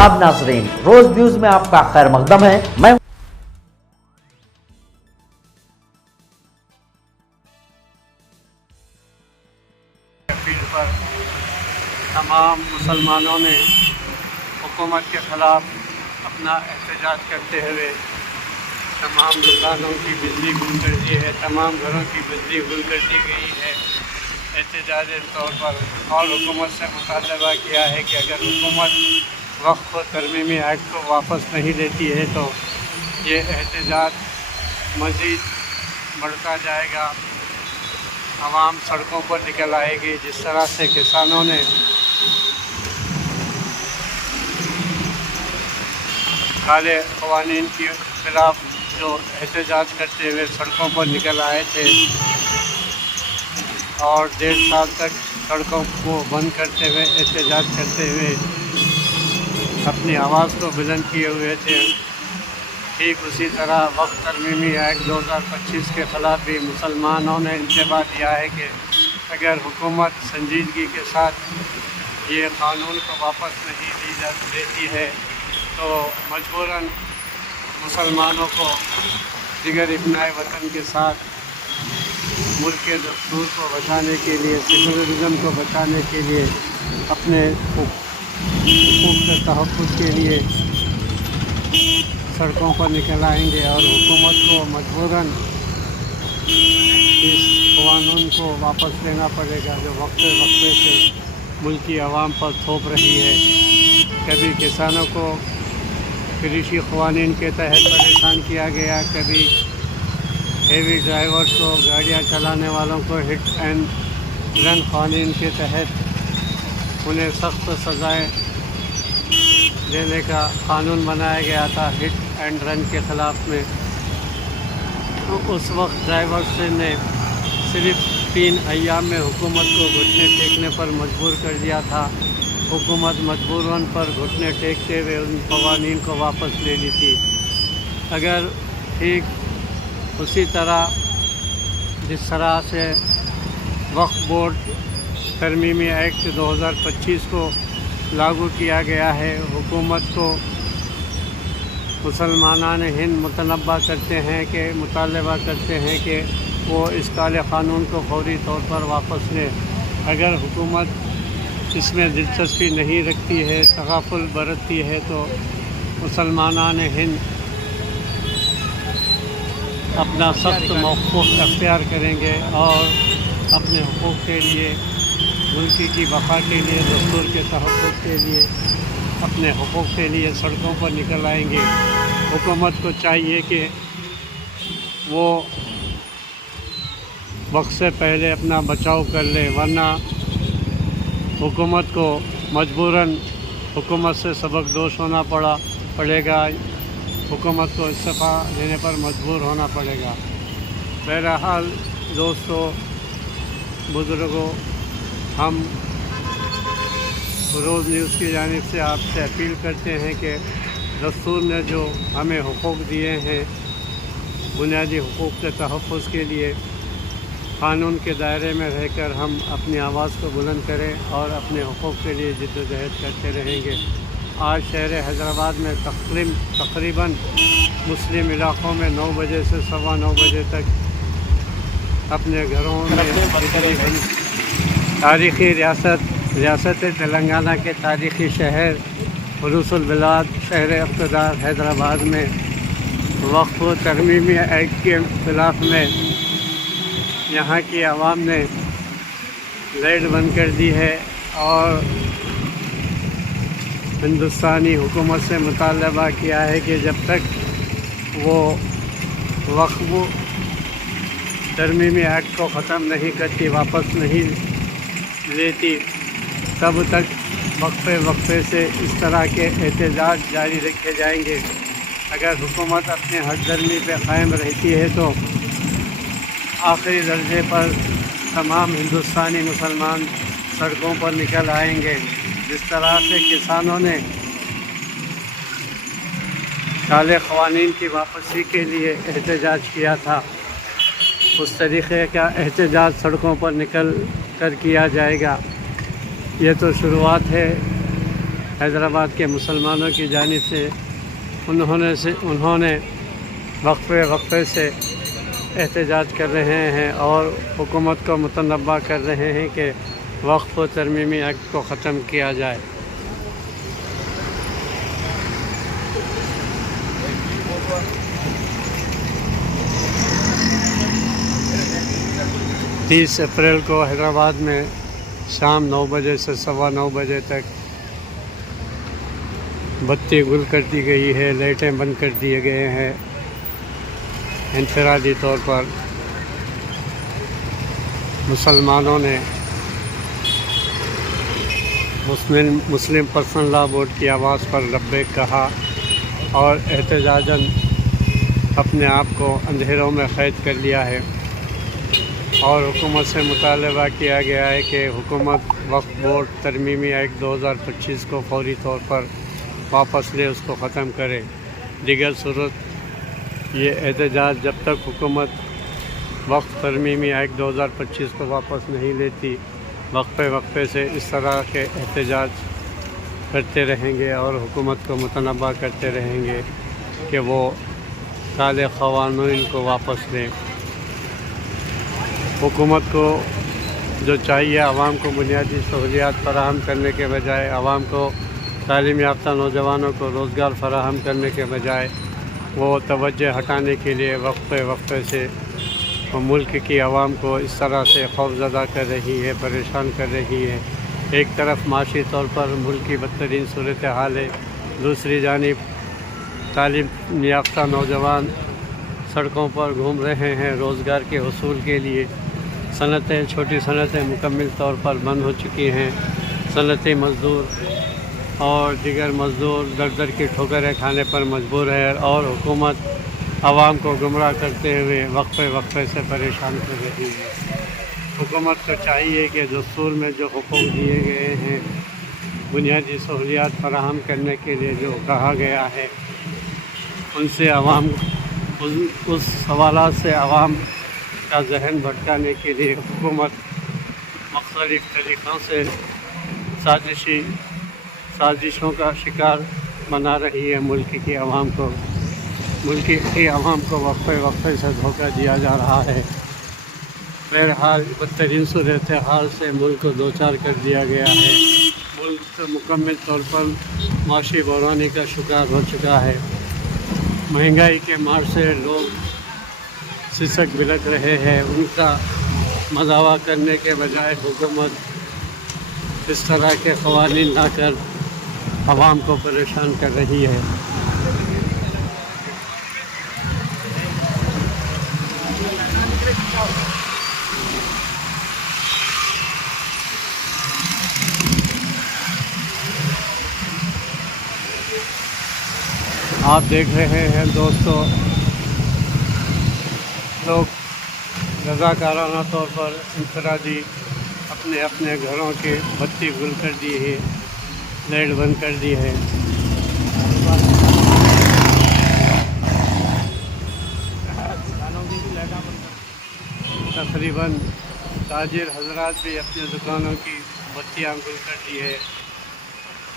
आदाब नाज़रीन, रोज न्यूज में आपका खैर मकदम है। मैं अपील पर तमाम मुसलमानों ने हुकूमत के ख़िलाफ़ अपना एहतजाज करते हुए तमाम दुकानों की बिजली गुल कर दी है, तमाम घरों की बिजली गुल कर दी गई है एहतजाजी तौर पर। और हुकूमत से मुतालबा किया है कि अगर हुकूमत वक्फ तरमीमी एक्ट को वापस नहीं लेती है तो ये एहतजाज मज़ीद बढ़ता जाएगा, आवाम सड़कों पर निकल आएगी। जिस तरह से किसानों ने काले क़वानीन के ख़िलाफ़ जो एहतजाज करते हुए सड़कों पर निकल आए थे और 1.5 साल तक सड़कों को बंद करते हुए एहतजाज करते हुए अपनी आवाज़ को बुलंद किए हुए थे, ठीक उसी तरह वक्फ तरमीमी एक्ट 2025 के ख़िलाफ़ भी मुसलमानों ने इंतबाह दिया है कि अगर हुकूमत संजीदगी के साथ ये क़ानून को वापस नहीं लेती है तो मजबूरन मुसलमानों को दिगर इब्नाए वतन के साथ मुल्क के दस्तूर को बचाने के लिए, सेकुलरिज़म को बचाने के लिए, अपने हुकूक के तहफ़्फ़ुज़ के लिए सड़कों पर निकल आएंगे और हुकूमत को मजबूरन इस क़ानून को वापस लेना पड़ेगा जो वक्फे से मुल्क की आवाम पर थोप रही है। कभी किसानों को कृषि क़वानीन के तहत परेशान किया गया, कभी हेवी ड्राइवर्स को, गाड़ियाँ चलाने वालों को हिट एंड रन क़वानीन के तहत उन्हें सख्त सज़ाएँ देने का क़ानून बनाया गया था हिट एंड रन के ख़िलाफ़ में। तो उस वक्त ड्राइवर्स ने सिर्फ़ 3 अय्याम में हुकूमत को घुटने टेकने पर मजबूर कर दिया था। हुकूमत मजबूरन पर घुटने टेकते हुए उन क़वानीन को वापस ले ली थी। अगर ठीक उसी तरह जिस तरह से वक्फ बोर्ड तरमीमी एक्ट 2025 को लागू किया गया है, हुकूमत को मुसलमानान हिंद मुतनब्बा करते हैं कि मुतालबा करते हैं कि वो इस काले क़ानून को फौरी तौर पर वापस ले। अगर हुकूमत इसमें दिलचस्पी नहीं रखती है, तग़ाफ़ुल बरतती है तो मुसलमानान हिंद अपना सख्त मौक़िफ़ अख्तियार करेंगे और अपने हुकूक़ के लिए, मुल्क की बक़ा के लिए, दस्तूर के तहफ़्फ़ुज़ के लिए, अपने हुकूक़ के लिए सड़कों पर निकल आएंगे। हुकूमत को चाहिए कि वो वक्त से पहले अपना बचाव कर ले, वरना हुकूमत को मजबूरन हुकूमत से सबकदोश होना पड़ेगा, हुकूमत को इस्तीफ़ा देने पर मजबूर होना पड़ेगा। बहरहाल दोस्तों, बुज़ुर्गों, हम रोज़ न्यूज़ की जानिब से आपसे अपील करते हैं कि दस्तूर ने जो हमें हुकूक दिए हैं, बुनियादी हुकूक के तहफ़्फ़ुज़ के लिए क़ानून के दायरे में रहकर हम अपनी आवाज़ को बुलंद करें और अपने हुकूक के लिए जिद्दोजहद करते रहेंगे। आज शहर हैदराबाद में तकरीबन मुस्लिम इलाक़ों में 9 बजे से 9:15 बजे तक अपने घरों में तारीख़ी रियासत तेलंगाना के तारीख़ी शहर उरुसुल बिलाद शहर इक़्तिदार हैदराबाद में वक्फ तरमीमी एक्ट के ख़िलाफ़ में यहाँ की आवाम ने लाइट बंद कर दी है और हिंदुस्तानी हुकूमत से मुतालबा किया है कि जब तक वो वक्फ तरमीमी एक्ट को ख़त्म नहीं करती, वापस नहीं लेती, तब तक वक्फे से इस तरह के एहतजाज जारी रखे जाएंगे। अगर हुकूमत अपने हक दर्मी पे क़ायम रहती है तो आखिरी दर्जे पर तमाम हिंदुस्तानी मुसलमान सड़कों पर निकल आएंगे। जिस तरह से किसानों ने काले क़वानीन की वापसी के लिए एहतजाज किया था, उस तरीक़े का एहतजाज सड़कों पर निकल कर किया जाएगा। ये तो शुरुआत है, حیدرآباد کے مسلمانوں کی جانب سے انہوں نے وقفے سے احتجاج کر رہے ہیں اور حکومت کو متنبہ کر رہے ہیں کہ وقف و ترمیمی ایکٹ کو ختم کیا جائے۔ 30 اپریل کو حیدرآباد میں شام 9 بجے سے 9:15 بجے تک بتی گل کر دی گئی ہے، لائٹیں بند کر دیے گئے ہیں۔ انفرادی طور پر مسلمانوں نے مسلم پرسنل لا بورڈ کی آواز پر لبیک کہا اور احتجاجاً اپنے آپ کو اندھیروں میں قید کر لیا ہے، اور حکومت سے مطالبہ کیا گیا ہے کہ حکومت وقف بورڈ ترمیمی ایکٹ 2025 کو فوری طور پر واپس لے، اس کو ختم کرے۔ دیگر صورت یہ احتجاج جب تک حکومت وقف ترمیمی ایکٹ 2025 کو واپس نہیں لیتی، وقفے سے اس طرح کے احتجاج کرتے رہیں گے اور حکومت کو متنبہ کرتے رہیں گے کہ وہ کالے قوانین کو واپس لیں۔ حکومت کو جو چاہیے، عوام کو بنیادی سہولیات فراہم کرنے کے بجائے، عوام کو تعلیم یافتہ نوجوانوں کو روزگار فراہم کرنے کے بجائے، وہ توجہ ہٹانے کے لیے وقفے سے ملک کی عوام کو اس طرح سے خوفزدہ کر رہی ہے، پریشان کر رہی ہے۔ ایک طرف معاشی طور پر ملک کی بدترین صورتحال ہے، دوسری جانب تعلیم یافتہ نوجوان سڑکوں پر گھوم رہے ہیں روزگار کے حصول کے لیے۔ صنعتیں، چھوٹی صنعتیں مکمل طور پر بند ہو چکی ہیں۔ صنعتی مزدور اور دیگر مزدور در کی ٹھوکریں کھانے پر مجبور ہے، اور حکومت عوام کو گمراہ کرتے ہوئے وقفے سے پریشان کر رہی ہے۔ حکومت کو چاہیے کہ دستور میں جو حقوق دیے گئے ہیں، بنیادی سہولیات فراہم کرنے کے لیے جو کہا گیا ہے، ان سے عوام اس سوالات سے عوام کا ذہن بھٹکانے کے لیے حکومت مختلف طریقوں سے سازشوں کا شکار بنا رہی ہے۔ ملک کی عوام کو وقفے سے دھوکہ دیا جا رہا ہے۔ بہرحال بدترین صورتحال سے ملک کو دوچار کر دیا گیا ہے۔ ملک مکمل طور پر معاشی بحرانی کا شکار ہو چکا ہے۔ مہنگائی کے مار سے لوگ سسک بلک رہے ہیں۔ ان کا مداوع کرنے کے بجائے حکومت اس طرح کے قوانین لا کر عوام کو پریشان کر رہی ہے۔ آپ دیکھ رہے ہیں دوستو، لوگ رضاکارانہ طور پر انفرادی اپنے گھروں کے بتی گل کر دی ہے، لائٹ بند کر دی ہے۔ تقریباً تاجر حضرات بھی اپنے دکانوں کی بتیاں گل کر دی ہے۔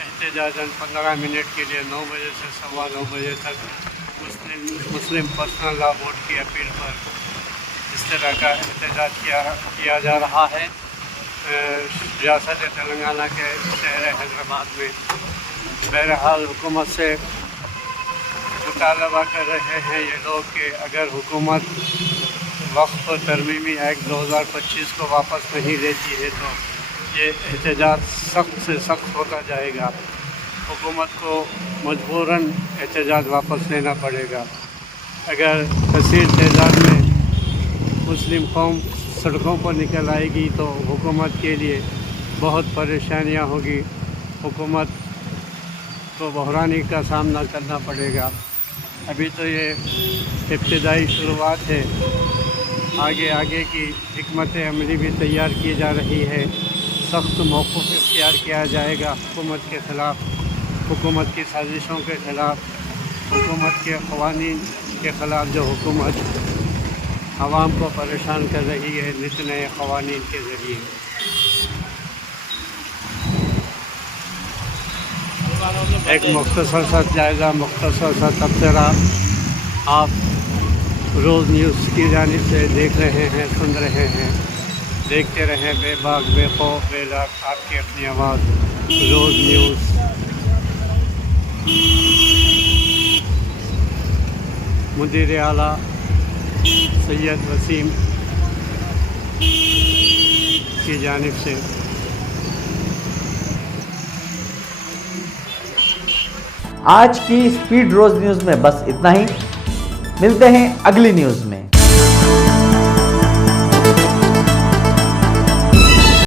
احتجاجاً 15 منٹ کے لیے 9 بجے سے 9:15 بجے تک مسلم پرسنل لا بورڈ کی اپیل پر اس طرح کا احتجاج کیا جا رہا ہے ریاست تلنگانہ کے شہر حیدرآباد میں۔ بہرحال حکومت سے مطالبہ کر رہے ہیں یہ لوگ کہ اگر حکومت وقف ترمیمی ایکٹ 2025 کو واپس نہیں لیتی ہے تو یہ احتجاج سخت سے سخت ہوتا جائے گا۔ حکومت کو مجبوراً احتجاج واپس لینا پڑے گا۔ اگر کثیر تعداد میں مسلم قوم سڑکوں پر نکل آئے گی تو حکومت کے لیے بہت پریشانیاں ہوگی، حکومت کو بحرانی کا سامنا کرنا پڑے گا۔ ابھی تو یہ ابتدائی شروعات ہے، آگے کی حکمت عملی بھی تیار کی جا رہی ہے۔ سخت موقف اختیار کیا جائے گا حکومت کے خلاف، حکومت کی سازشوں کے خلاف، حکومت کے قوانین کے خلاف جو حکومت عوام کو پریشان کر رہی ہے نت نئے قوانین کے ذریعے۔ ایک مختصر سا جائزہ، مختصر سا تبصرہ آپ روز نیوز کی جانب سے دیکھ رہے ہیں، سن رہے ہیں۔ دیکھتے رہیں بے باک بے خوف بے لاک آپ کی اپنی آواز روز نیوز۔ مدیر اعلیٰ سید وسیم کی جانب سے۔ آج کی اسپیڈ روز نیوز میں بس اتنا ہی، ملتے ہیں اگلی نیوز میں۔